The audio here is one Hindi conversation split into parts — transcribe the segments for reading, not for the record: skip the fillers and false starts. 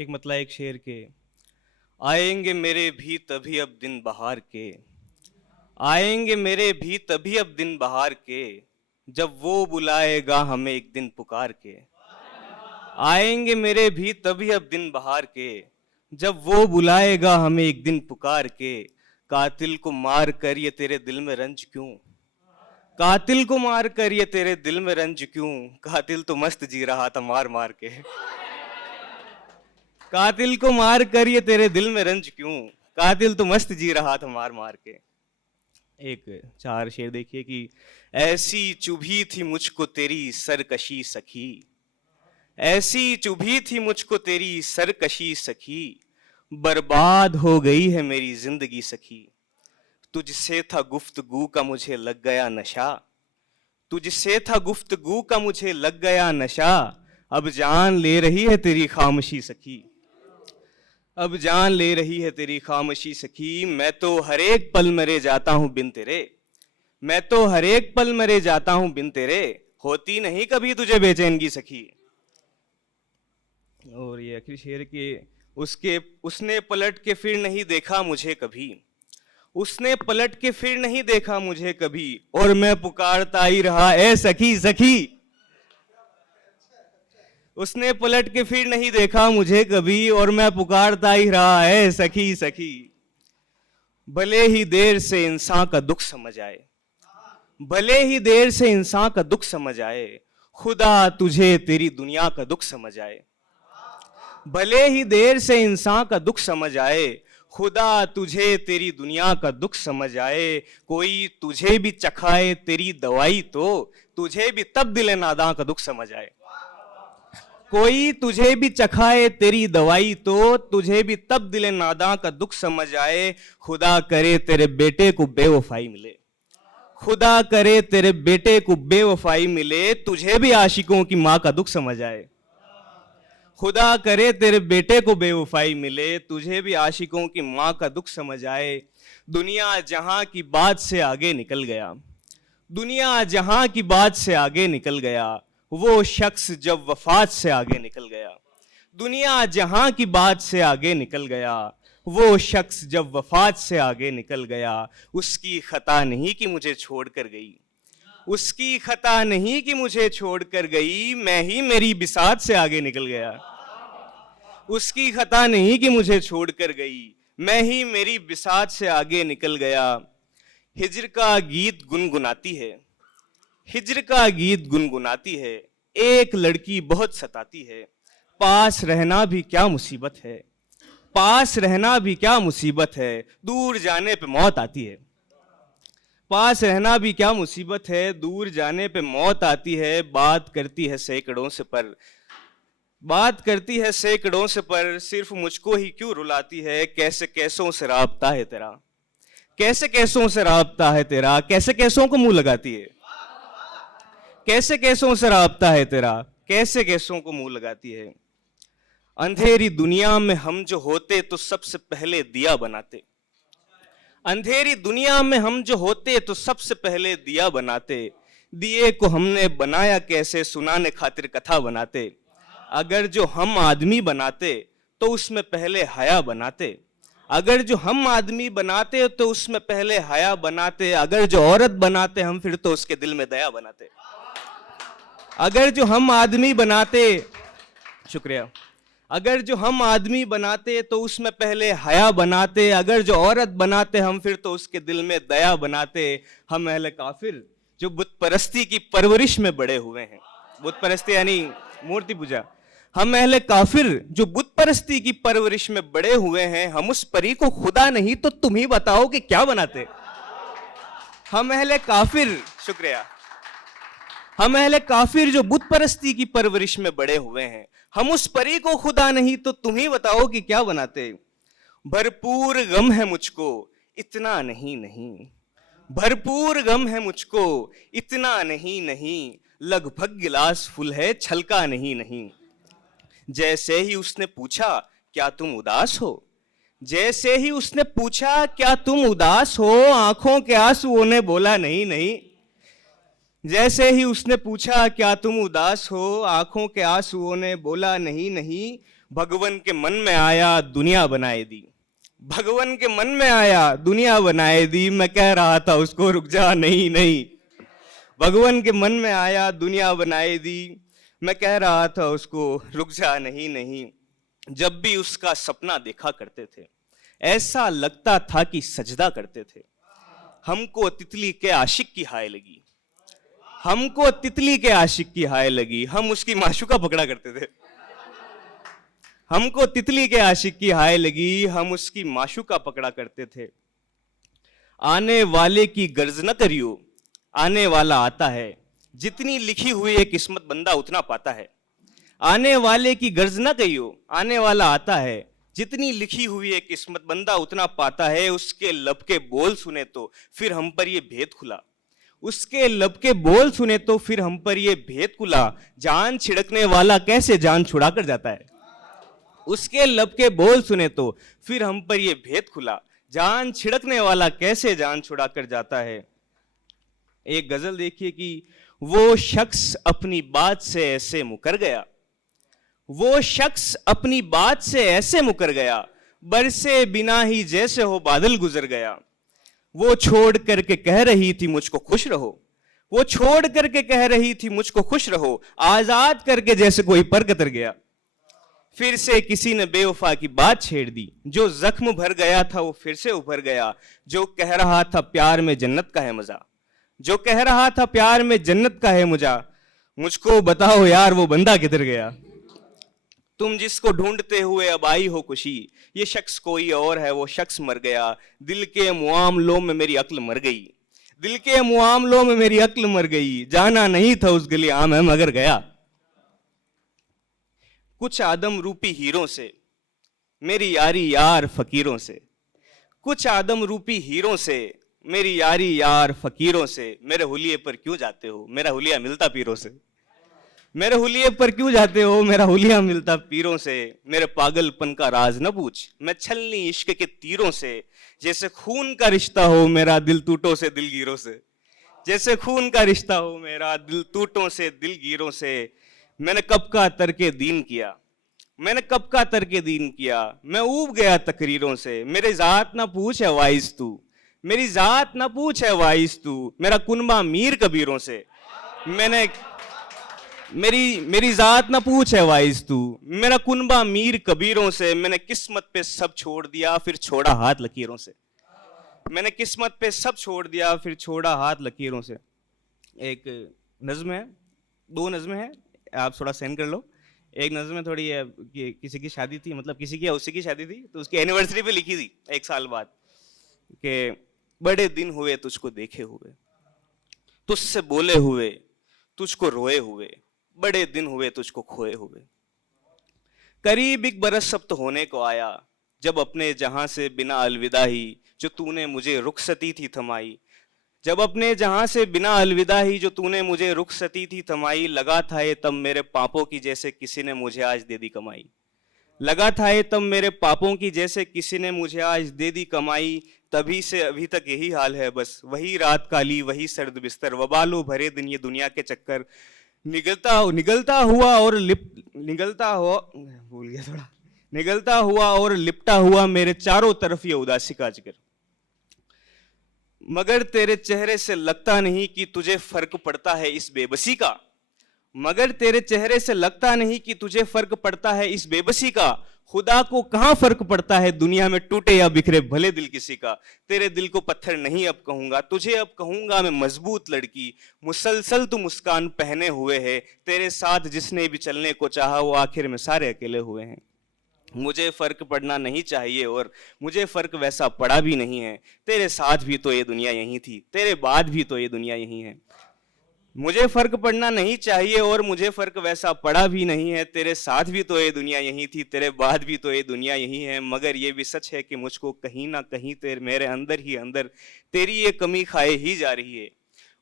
एक मतलब एक शेर के। आएंगे मेरे भी तभी अब दिन बहार के, आएंगे मेरे भी तभी अब दिन बहार के, जब वो बुलाएगा हमें एक दिन पुकार के। आएंगे मेरे भी तभी अब दिन बहार के, जब वो बुलाएगा हमें एक दिन पुकार के। कातिल को मार कर ये तेरे दिल में रंज क्यों, कातिल को मार कर ये तेरे दिल में रंज क्यों, कातिल तो मस्त जी रहा था मार मार के। कातिल को मार कर ये तेरे दिल में रंज क्यों, कातिल तो मस्त जी रहा था मार मार के। एक चार शेर देखिए कि ऐसी चुभी थी मुझको तेरी सरकशी सखी, ऐसी चुभी थी मुझको तेरी सरकशी सखी, बर्बाद हो गई है मेरी जिंदगी सखी। तुझसे था गुफ्तगू का मुझे लग गया नशा, तुझसे था गुफ्तगू का मुझे लग गया नशा, अब जान ले रही है तेरी खामोशी सखी, अब जान ले रही है तेरी खामोशी सखी। मैं तो हर एक पल मरे जाता हूं बिन तेरे, मैं तो हर एक पल मरे जाता हूं बिन तेरे, होती नहीं कभी तुझे बेचैनगी सखी। और ये आखिरी शेर के उसके उसने पलट के फिर नहीं देखा मुझे कभी, उसने पलट के फिर नहीं देखा मुझे कभी, और मैं पुकारता ही रहा ए सखी सखी। उसने पलट के फिर नहीं देखा मुझे कभी, और मैं पुकारता ही रहा है सखी सखी। भले ही देर से इंसान का दुख समझ आए, भले ही देर से इंसान का दुख समझ आए, खुदा तुझे तेरी दुनिया का दुख समझ आए। भले ही देर से इंसान का दुख समझ आए, खुदा तुझे तेरी दुनिया का दुख समझ आए। कोई तुझे भी चखाए तेरी दवाई तो, तुझे भी तब दिल नादां का दुख समझ आए। कोई तुझे भी चखाए तेरी दवाई तो, तुझे भी तब दिल नादां का दुख समझ आए। खुदा करे तेरे बेटे को बेवफाई मिले, खुदा करे तेरे बेटे को बेवफाई मिले, तुझे भी आशिकों की मां का दुख समझ आए। खुदा करे तेरे बेटे को बेवफाई मिले, तुझे भी आशिकों की मां का दुख समझ आए। दुनिया जहां की बात से आगे निकल गया, दुनिया जहां की बात से आगे निकल गया, वो शख्स जब वफात से आगे निकल गया। दुनिया जहां की बात से आगे निकल गया, वो शख्स जब वफात से आगे निकल गया। उसकी खता नहीं कि मुझे छोड़कर गई, उसकी खता नहीं कि मुझे छोड़कर गई, मैं ही मेरी बिसात से आगे निकल गया। उसकी खता नहीं कि मुझे छोड़कर गई, मैं ही मेरी बिसात से आगे निकल गया। हिज्र का गीत गुनगुनाती है, हिज्र का गीत गुनगुनाती है, एक लड़की बहुत सताती है। पास रहना भी क्या मुसीबत है, पास रहना भी क्या मुसीबत है, दूर जाने पे मौत आती है। पास रहना भी क्या मुसीबत है, दूर जाने पे मौत आती है। बात करती है सैकड़ों से पर, बात करती है सैकड़ों से पर, सिर्फ मुझको ही क्यों रुलाती है। कैसे कैसों से राबता है तेरा, कैसे कैसों से राबता है तेरा, कैसे कैसों को मुंह लगाती है। कैसे कैसों से राबता है तेरा, कैसे कैसों को मुंह लगाती है। अंधेरी दुनिया में हम जो होते तो सबसे पहले दिया बनाते, अंधेरी दुनिया में हम जो होते तो सबसे पहले दिया बनाते। दिए को हमने बनाया कैसे, सुनाने खातिर कथा बनाते। अगर जो हम आदमी बनाते तो उसमें पहले हया बनाते, अगर जो हम आदमी बनाते तो उसमें पहले हया बनाते। अगर जो औरत बनाते हम फिर तो उसके दिल में दया बनाते। अगर जो हम आदमी बनाते, शुक्रिया, अगर जो हम आदमी बनाते तो उसमें पहले हया बनाते। अगर जो औरत बनाते हम फिर तो उसके दिल में दया बनाते। हम अहले काफिर जो बुत परस्ती की परवरिश में बड़े हुए हैं, बुत परस्ती यानी मूर्ति पूजा, हम अहले काफिर जो बुत परस्ती की परवरिश में बड़े हुए हैं, हम उस परी को खुदा नहीं तो तुम ही बताओ कि क्या बनाते। हम अहले काफिर, शुक्रिया, हम अहले काफिर जो बुत परस्ती की परवरिश में बड़े हुए हैं, हम उस परी को खुदा नहीं तो तुम ही बताओ कि क्या बनाते। भरपूर गम है मुझको इतना नहीं नहीं, भरपूर गम है मुझको इतना नहीं नहीं, लगभग गिलास फुल है छलका नहीं नहीं। जैसे ही उसने पूछा क्या तुम उदास हो, जैसे ही उसने पूछा क्या तुम उदास हो, आंखों के आंसुओं ने बोला नहीं नहीं। जैसे ही उसने पूछा क्या तुम उदास हो, आंखों के आंसुओं ने बोला नहीं नहीं। भगवन के मन में आया दुनिया बनाए दी, भगवन के मन में आया दुनिया बनाए दी, मैं कह रहा था उसको रुक जा, नहीं नहीं। भगवन के मन में आया दुनिया बनाए दी, मैं कह रहा था उसको रुक जा, नहीं नहीं। जब भी उसका सपना देखा करते थे ऐसा लगता था कि सजदा करते थे। हमको तितली के आशिक की हाय लगी, हमको तितली के आशिक की हाय लगी, हम उसकी माशूका पकड़ा करते थे। हमको तितली के आशिक की हाय लगी, हम उसकी माशूका पकड़ा करते थे। आने वाले की गर्ज न करियो, आने वाला आता है, जितनी लिखी हुई है किस्मत बंदा उतना पाता है। आने वाले की गर्ज न करियो, आने वाला आता है, जितनी लिखी हुई है किस्मत बंदा उतना पाता है। उसके लब के बोल सुने तो फिर हम पर ये भेद खुला, उसके लब के बोल सुने तो फिर हम पर ये भेद खुला, जान छिड़कने वाला कैसे जान छुड़ा कर जाता है। उसके लब के बोल सुने तो फिर हम पर ये भेद खुला, जान छिड़कने वाला कैसे जान छुड़ा कर जाता है। एक गजल देखिए कि वो शख्स अपनी बात से ऐसे मुकर गया, वो शख्स अपनी बात से ऐसे मुकर गया, बरसे बिना ही जैसे हो बादल गुजर गया। वो छोड़ करके कह रही थी मुझको खुश रहो, वो छोड़ करके कह रही थी मुझको खुश रहो, आजाद करके जैसे कोई पर कतर गया। फिर से किसी ने बेवफा की बात छेड़ दी, जो जख्म भर गया था वो फिर से उभर गया। जो कह रहा था प्यार में जन्नत का है मजा, जो कह रहा था प्यार में जन्नत का है मजा, मुझको बताओ यार वो बंदा किधर गया। तुम जिसको ढूंढते हुए अब आई हो खुशी, ये शख्स कोई और है, वो शख्स मर गया। दिल के मुआमलों में मेरी अक्ल मर गई, दिल के मुआमलों में मेरी अक्ल मर गई, जाना नहीं था उस गलियां में मगर गया। कुछ आदम रूपी हीरों से मेरी यारी यार फकीरों से, कुछ आदम रूपी हीरों से मेरी यारी यार फकीरों से। मेरे हुलिये पर क्यों जाते हो, मेरा हुलिया मिलता पीरों से। मेरे हुलिये पर क्यों जाते हो, मेरा हुलिया मिलता पीरों से। मेरे पागलपन का राज न पूछ, मैं छलनी इश्क के तीरों से। जैसे खून का रिश्ता हो मेरा दिल टूटों से दिलगीरों से, जैसे खून का रिश्ता हो मेरा दिल टूटों से दिलगीरों से। मैंने कब का तर्के दीन किया, मैंने कब का तर्के दीन किया, मैं ऊब गया तकरीरों से। मेरी जात ना पूछ है वाइस तू, मेरी जात ना पूछ है वाइस तू, मेरा कुनबा मीर कबीरों से। मैंने मेरी जात ना पूछ है वाइस तू, मेरा कुनबा मीर कबीरों से। मैंने किस्मत पे सब छोड़ दिया फिर छोड़ा हाथ लकीरों से, मैंने किस्मत पे सब छोड़ दिया फिर छोड़ा हाथ लकीरों से। एक नज्म है, दो नज्में हैं, आप थोड़ा सेंड कर लो। एक नज्म में थोड़ी है कि किसी की शादी थी, मतलब किसी की या उसी की शादी थी, तो उसकी एनिवर्सरी पे लिखी थी 1 साल बाद कि बड़े दिन हुए तुझको देखे हुए, तुझसे बोले हुए, तुझको रोए हुए, बड़े दिन हुए तुझको खोए हुए। करीब 1 बरस अब तो होने को आया, जब अपने जहां से बिना अलविदा ही जो तूने मुझे रुखसती थी थमाई। जब अपने जहां से बिना अलविदा ही जो तूने मुझे रुखसती थी थमाई। लगा था ये तब मेरे पापों की जैसे किसी ने मुझे आज दे दी कमाई, लगा था ये तब मेरे पापों की जैसे किसी ने मुझे आज दे दी कमाई। तभी से अभी तक यही हाल है बस, वही रात काली वही सर्द बिस्तर, वबालों भरे दिन ये दुनिया के चक्कर। निगलता हुआ और निगलता हुआ, भूल गया थोड़ा, निगलता हुआ और लिपटा हुआ मेरे चारों तरफ ये उदासी का जिक्र। मगर तेरे चेहरे से लगता नहीं कि तुझे फर्क पड़ता है इस बेबसी का, मगर तेरे चेहरे से लगता नहीं कि तुझे फर्क पड़ता है इस बेबसी का। खुदा को कहां फर्क पड़ता है दुनिया में टूटे या बिखरे भले दिल किसी का। तेरे दिल को पत्थर नहीं अब कहूंगा, तुझे अब कहूंगा मैं मजबूत लड़की। मुसलसल तू मुस्कान पहने हुए है, तेरे साथ जिसने भी चलने को चाहा वो आखिर में सारे अकेले हुए हैं। मुझे फर्क पड़ना नहीं चाहिए और मुझे फर्क वैसा पड़ा भी नहीं है। तेरे साथ भी तो ये दुनिया यही थी, तेरे बाद भी तो ये दुनिया यही है। मुझे फर्क पड़ना नहीं चाहिए और मुझे फर्क वैसा पड़ा भी नहीं है। तेरे साथ भी तो ये दुनिया यही थी, तेरे बाद भी तो ये दुनिया यही है। मगर ये भी सच है कि मुझको कहीं ना कहीं तेरे मेरे अंदर ही अंदर तेरी ये कमी खाए ही जा रही है।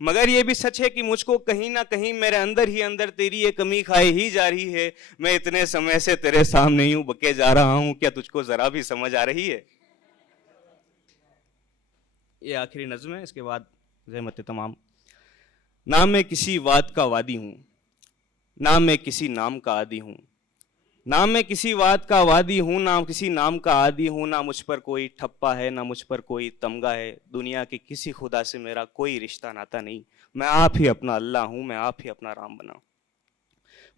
मगर ये भी सच है कि मुझको कहीं ना कहीं मेरे अंदर ही अंदर तेरी ये कमी खाए ही जा रही है। मैं इतने समय से तेरे सामने यूं बके जा रहा हूं, क्या तुझको जरा भी समझ आ रही है। ये आखिरी नज्म है, इसके बाद ज़हमत तमाम। ना मैं किसी वाद का वादी हूं, ना मैं किसी नाम का आदी हूं, ना मैं किसी बात का वादी हूं, ना किसी नाम का आदी हूं, ना मुझ पर कोई ठप्पा है, ना मुझ पर कोई तमगा है। दुनिया के किसी खुदा से मेरा कोई रिश्ता नाता नहीं। मैं आप ही अपना अल्लाह हूं, मैं आप ही अपना राम बना।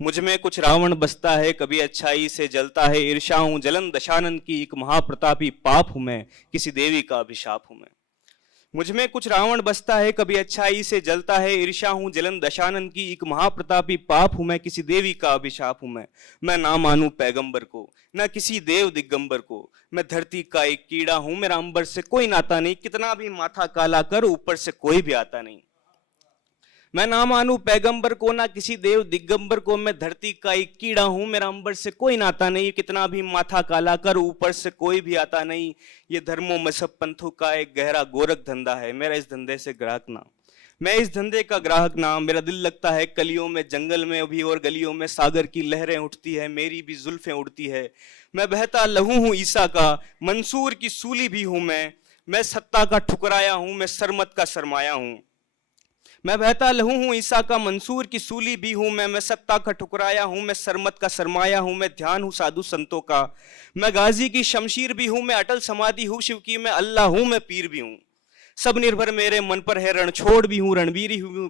मुझ में कुछ रावण बसता है, कभी अच्छाई से जलता है। ईर्ष्या हूं जलन दशानन की, एक महाप्रतापी पाप हूं मैं, किसी देवी का अभिशाप हूं मैं। मुझ में कुछ रावण बसता है, कभी अच्छाई से जलता है। ईर्ष्या हूं जलन दशानन की, एक महाप्रतापी पाप हूं मैं, किसी देवी का अभिशाप हूं मैं ना मानूं पैगंबर को, ना किसी देव दिगंबर को। मैं धरती का एक कीड़ा हूं, मेरा अंबर से कोई नाता नहीं। कितना भी माथा काला कर, ऊपर से कोई भी आता नहीं। मैं ना मानूं पैगंबर को, ना किसी देव दिगंबर को। मैं धरती का एक कीड़ा हूं, मेरा अंबर से कोई नाता नहीं। कितना भी माथा काला कर, ऊपर से कोई भी आता नहीं। ये धर्मों मजहब पंथों का एक गहरा गोरख धंधा है, मेरा इस धंधे से ग्राहक ना। मैं इस धंधे का ग्राहक ना। मेरा दिल लगता है कलियों में, जंगल में भी और गलियों में। सागर की लहरें उठती है, मेरी भी जुल्फें उड़ती है। मैं बहता लहू हूं ईसा का, मंसूर की सूली भी हूं मैं सत्ता का ठुकराया हूं, मैं सरमत का सरमाया हूं। मैं बहता लहू हूं ईसा का, मंसूर की सूली भी हूं मैं सत्ता का ठुकराया हूं, मैं सरमत का सरमाया हूं। मैं ध्यान हूं साधु संतों का, मैं गाजी की शमशीर भी हूं। मैं अटल समाधि हूं शिव की, मैं अल्लाह हूं, मैं पीर भी हूं। सब निर्भर मेरे मन पर है, रणछोड़ भी हूं, रणवीर हूं।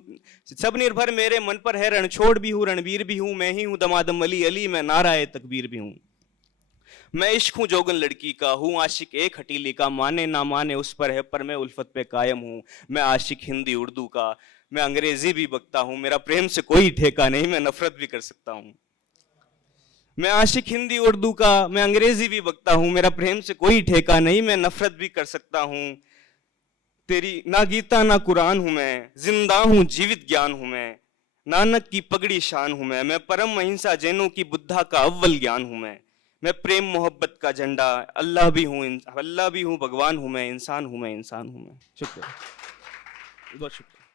सब निर्भर मेरे मन पर है, रणछोड़ भी हूं, रणवीर भी हूं। मैं ही हूं दमादम अली अली, मैं नाराए तकबीर भी हूं। मैं इश्क हूं जोगन लड़की का, हूं आशिक एक हटीली का। माने ना माने उस पर है, पर मैं उल्फत पे कायम हूं। मैं आशिक हिंदी उर्दू का, मैं अंग्रेजी भी बकता हूं। मेरा प्रेम से कोई ठेका नहीं, मैं नफरत भी कर सकता हूं। मैं आशिक हिंदी उर्दू का, मैं अंग्रेजी भी बकता हूं। मेरा प्रेम से कोई ठेका नहीं, मैं नफरत भी कर सकता हूं। तेरी ना गीता ना कुरान हूं मैं, जिंदा हूं जीवित ज्ञान हूं मैं। नानक की पगड़ी शान हूं मैं परम अहिंसा जैनों की बुद्धा का अव्वल ज्ञान हूं मैं प्रेम मोहब्बत का झंडा। अल्लाह भी हूं भगवान हूं मैं इंसान हूं मैं इंसान हूं मैं। शुक्रिया, बहुत शुक्रिया।